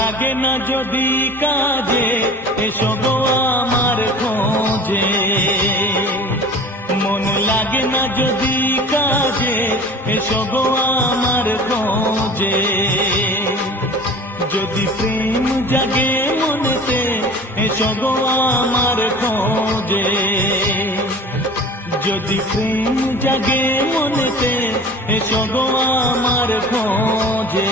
লাগে না যদি কাজে এসো গো আমার খোঁজে, মন লাগে না যদি কাজে এসো গো আমার খোঁজে। যদি প্রেম জাগে মনেতে এসো গো আমার খোঁজে, যদি প্রেম জাগে মনেতে এসো গো আমার খোঁজে।